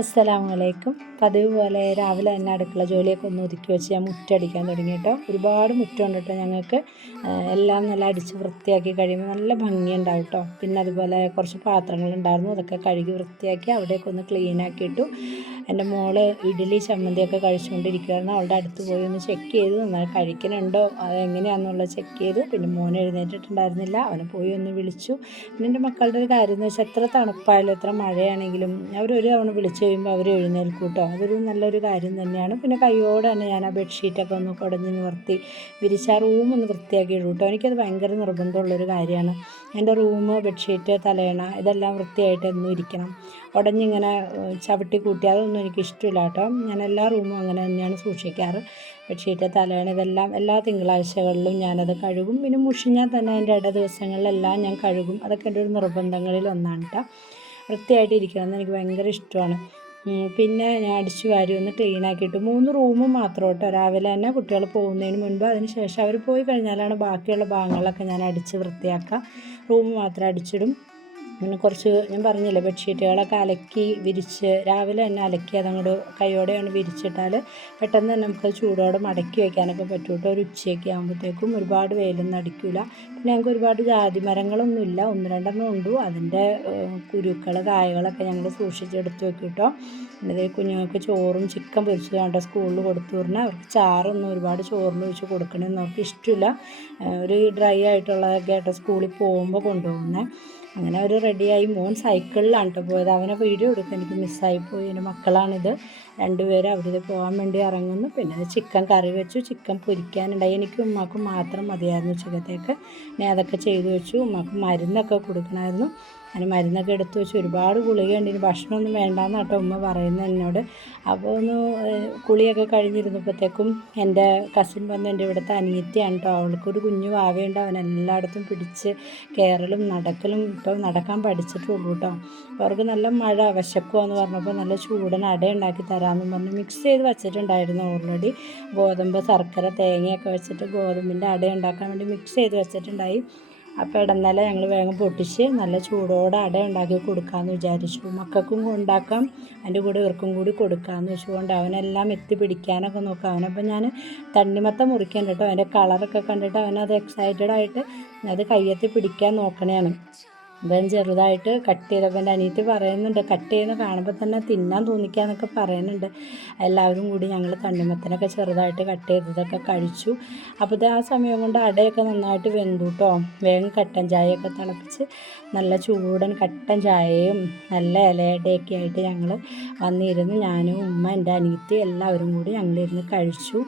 അസ്സലാമലൈക്കും. പതിവ് പോലെ രാവിലെ തന്നെ അടുക്കള ജോലിയൊക്കെ ഒന്ന് ഒതുക്കി വെച്ച് ഞാൻ മുറ്റടിക്കാൻ തുടങ്ങി കേട്ടോ. ഒരുപാട് മുറ്റമുണ്ട് കേട്ടോ ഞങ്ങൾക്ക്. എല്ലാം നല്ല അടിച്ച് വൃത്തിയാക്കി കഴിയുമ്പോൾ നല്ല ഭംഗിയുണ്ടാവും കേട്ടോ. പിന്നെ അതുപോലെ കുറച്ച് പാത്രങ്ങളുണ്ടായിരുന്നു, അതൊക്കെ കഴുകി വൃത്തിയാക്കി അവിടെയൊക്കെ ഒന്ന് ക്ലീൻ ആക്കിയിട്ടു. എൻ്റെ മോള് ഇഡ്ഡലി ചമ്മന്തിയൊക്കെ കഴിച്ചുകൊണ്ടിരിക്കുകയായിരുന്നു. അവളുടെ അടുത്ത് പോയി ഒന്ന് ചെക്ക് ചെയ്തു, നന്നായി കഴിക്കുന്നുണ്ടോ അതെങ്ങനെയാണെന്നുള്ളത് ചെക്ക് ചെയ്തു. പിന്നെ മോൻ എഴുന്നേറ്റിട്ടുണ്ടായിരുന്നില്ല, അവനെ പോയി ഒന്ന് വിളിച്ചു. പിന്നെ എൻ്റെ മക്കളുടെ ഒരു കാര്യം എന്ന് വെച്ചാൽ എത്ര തണുപ്പായാലും എത്ര മഴയാണെങ്കിലും അവരൊരു തവണ വിളിച്ചു കഴിയുമ്പോൾ അവർ എഴുന്നേൽക്കും കേട്ടോ. അതൊരു നല്ലൊരു കാര്യം തന്നെയാണ്. പിന്നെ കൈയോടെ തന്നെ ഞാൻ ആ ബെഡ്ഷീറ്റൊക്കെ ഒന്ന് കുടഞ്ഞ് നിവർത്തി വിരിച്ച് ആ റൂം ഒന്ന് വൃത്തിയാക്കി ഇടും കേട്ടോ. എനിക്കത് ഭയങ്കര നിർബന്ധമുള്ളൊരു കാര്യമാണ്. എൻ്റെ റൂം, ബെഡ്ഷീറ്റ്, തലയണ ഇതെല്ലാം വൃത്തിയായിട്ട് എന്നും ഇരിക്കണം. ഉടഞ്ഞിങ്ങനെ ചവിട്ടി കൂട്ടി അതൊന്നും എനിക്ക് ഇഷ്ടമില്ല കേട്ടോ. ഞാൻ എല്ലാ റൂമും അങ്ങനെ തന്നെയാണ് സൂക്ഷിക്കാറ്. ബെഡ്ഷീറ്റ്, തലയണ ഇതെല്ലാം എല്ലാ തിങ്കളാഴ്ചകളിലും ഞാനത് കഴുകും. പിന്നെ മുഷിഞ്ഞാൽ തന്നെ അതിൻ്റെ ഇട ദിവസങ്ങളിലെല്ലാം ഞാൻ കഴുകും. അതൊക്കെ എൻ്റെ ഒരു നിർബന്ധങ്ങളിൽ ഒന്നാണ് കേട്ടോ. വൃത്തിയായിട്ട് ഇരിക്കണം എന്ന് എനിക്ക് ഭയങ്കര ഇഷ്ടമാണ്. പിന്നെ ഞാൻ അടിച്ചു വാരി ഒന്ന് ക്ലീൻ ആക്കിയിട്ട് 3 റൂമും മാത്രം കേട്ടോ. രാവിലെ തന്നെ കുട്ടികൾ പോകുന്നതിന് മുൻപ്, അതിന് ശേഷം അവർ പോയി കഴിഞ്ഞാലാണ് ബാക്കിയുള്ള ഭാഗങ്ങളൊക്കെ ഞാൻ അടിച്ച് വൃത്തിയാക്കുക. റൂം മാത്രം അടിച്ചിടും. പിന്നെ കുറച്ച് ഞാൻ പറഞ്ഞില്ലേ ബെഡ്ഷീറ്റുകളൊക്കെ അലക്കി വിരിച്ച് രാവിലെ തന്നെ അലക്കി അതങ്ങോട്ട് കൈയോടെയാണ് വിരിച്ചിട്ടാൽ പെട്ടെന്ന് തന്നെ നമുക്ക് ചൂടോടെ മടക്കി വയ്ക്കാനൊക്കെ പറ്റും കേട്ടോ. ഒരു ഉച്ചയൊക്കെ ആകുമ്പോഴത്തേക്കും ഒരുപാട് വെയിലൊന്നും അടിക്കില്ല. പിന്നെ ഞങ്ങൾക്ക് ഒരുപാട് ജാതി മരങ്ങളൊന്നുമില്ല, 1-2 ഉണ്ട്. അതിൻ്റെ കുരുക്കൾ, കായകളൊക്കെ ഞങ്ങൾ സൂക്ഷിച്ചെടുത്ത് വെക്കും കേട്ടോ. പിന്നെ കുഞ്ഞുങ്ങൾക്ക് ചോറും ചിക്കൻ പൊരിച്ചതും കേട്ടോ സ്കൂളിൽ കൊടുത്തു പറഞ്ഞാൽ അവർക്ക് ചാറൊന്നും ഒരുപാട് ചോറിൽ വെച്ച് കൊടുക്കണമെന്ന് അവർക്ക് ഇഷ്ടമില്ല. ഒരു ഡ്രൈ ആയിട്ടുള്ളതൊക്കെ കേട്ടോ സ്കൂളിൽ പോകുമ്പോൾ കൊണ്ടുപോകുന്നത്. അങ്ങനെ അവർ റെഡിയായി. മോൻ സൈക്കിളിലാണ് കേട്ടോ പോയത്. അവനെ വീഡിയോ എടുക്കാൻ എനിക്ക് മിസ്സായിപ്പോയി. എൻ്റെ മക്കളാണിത്, 2 പേര് അവിടെ പോകാൻ വേണ്ടി ഇറങ്ങുന്നു. പിന്നെ ചിക്കൻ കറി വെച്ചു, ചിക്കൻ പൊരിക്കാനുണ്ടായി. എനിക്കും ഉമ്മാക്കും മാത്രം മതിയായിരുന്നു ഉച്ചക്കത്തേക്ക്. ഞാൻ അതൊക്കെ ചെയ്തു വെച്ചു. ഉമ്മാക്ക് മരുന്നൊക്കെ കൊടുക്കണമായിരുന്നു. അങ്ങനെ മരുന്നൊക്കെ എടുത്ത് വെച്ച് ഒരുപാട് ഗുളികയുണ്ട്. ഇനി ഭക്ഷണമൊന്നും വേണ്ടാന്ന് കേട്ടോ ഉമ്മ പറയുന്നത് എന്നോട്. അപ്പോൾ ഒന്ന് കുളിയൊക്കെ കഴിഞ്ഞിരുന്നപ്പോഴത്തേക്കും എൻ്റെ കസിൻ വന്ന് എൻ്റെ ഇവിടുത്തെ അനിയത്തിയാണ് കേട്ടോ. അവൾക്കൊരു കുഞ്ഞു വാവയുണ്ട്. അവൻ എല്ലായിടത്തും പിടിച്ച് കയറലും നടക്കലും ഇപ്പോൾ നടക്കാൻ പഠിച്ചിട്ടുള്ളൂ കേട്ടോ. അപ്പോൾ അവർക്ക് നല്ല മഴ വിശക്കുമെന്ന് പറഞ്ഞപ്പോൾ നല്ല ചൂടൻ അട ഉണ്ടാക്കി തരാമെന്ന് പറഞ്ഞ് മിക്സ് ചെയ്ത് വെച്ചിട്ടുണ്ടായിരുന്നു ഓൾറെഡി. ഗോതമ്പ്, ശർക്കര, തേങ്ങയൊക്കെ വെച്ചിട്ട് ഗോതമ്പിൻ്റെ അട ഉണ്ടാക്കാൻ വേണ്ടി മിക്സ് ചെയ്ത് വെച്ചിട്ടുണ്ടായി. അപ്പോൾ ഇടന്നല ഞങ്ങൾ വേഗം പൊട്ടിച്ച് നല്ല ചൂടോടെ അട ഉണ്ടാക്കി കൊടുക്കാമെന്ന് വിചാരിച്ചു. മക്കൾക്കും ഉണ്ടാക്കാം, അതിൻ്റെ കൂടെ ഇവർക്കും കൂടി കൊടുക്കാമെന്ന് വെച്ചുകൊണ്ട് അവനെല്ലാം എത്തി പിടിക്കാനൊക്കെ നോക്കാം. അവനപ്പോൾ ഞാൻ തണ്ണിമത്തം മുറിക്കാൻ കേട്ടോ. അതിൻ്റെ കളറൊക്കെ കണ്ടിട്ട് അവനത് എക്സൈറ്റഡ് ആയിട്ട് അത് കയ്യെത്തി പിടിക്കാൻ നോക്കണേയാണ്. അപ്പം ചെറുതായിട്ട് കട്ട് ചെയ്തപ്പോൾ എൻ്റെ അനിയത്തി പറയുന്നുണ്ട്, കട്ട് ചെയ്യുന്ന കാണുമ്പോൾ തന്നെ തിന്നാൻ തോന്നിക്കാന്നൊക്കെ പറയുന്നുണ്ട്. എല്ലാവരും കൂടി ഞങ്ങൾ തണ്ണിമത്തനൊക്കെ ചെറുതായിട്ട് കട്ട് ചെയ്തതൊക്കെ കഴിച്ചു. അപ്പോൾ ആ സമയം കൊണ്ട് അടയൊക്കെ നന്നായിട്ട് വെന്തു കേട്ടോ. വേഗം കട്ടൻ ചായയൊക്കെ തിളപ്പിച്ച് നല്ല ചൂടൻ കട്ടൻ ചായയും നല്ല ഇലയുടെയൊക്കെ ആയിട്ട് ഞങ്ങൾ വന്നിരുന്നു. ഞാനും ഉമ്മ, എൻ്റെ അനിയത്തി എല്ലാവരും കൂടി ഞങ്ങളിരുന്ന് കഴിച്ചു.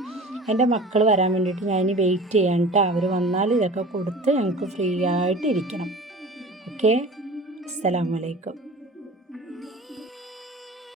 എൻ്റെ മക്കൾ വരാൻ വേണ്ടിയിട്ട് ഞാനിനി വെയിറ്റ് ചെയ്യാൻ കേട്ടോ. അവർ വന്നാൽ ഇതൊക്കെ കൊടുത്ത് ഞങ്ങൾക്ക് ഫ്രീ ആയിട്ട് ഇരിക്കണം. ഓക്കെ, അസ്സലാമു അലൈക്കും.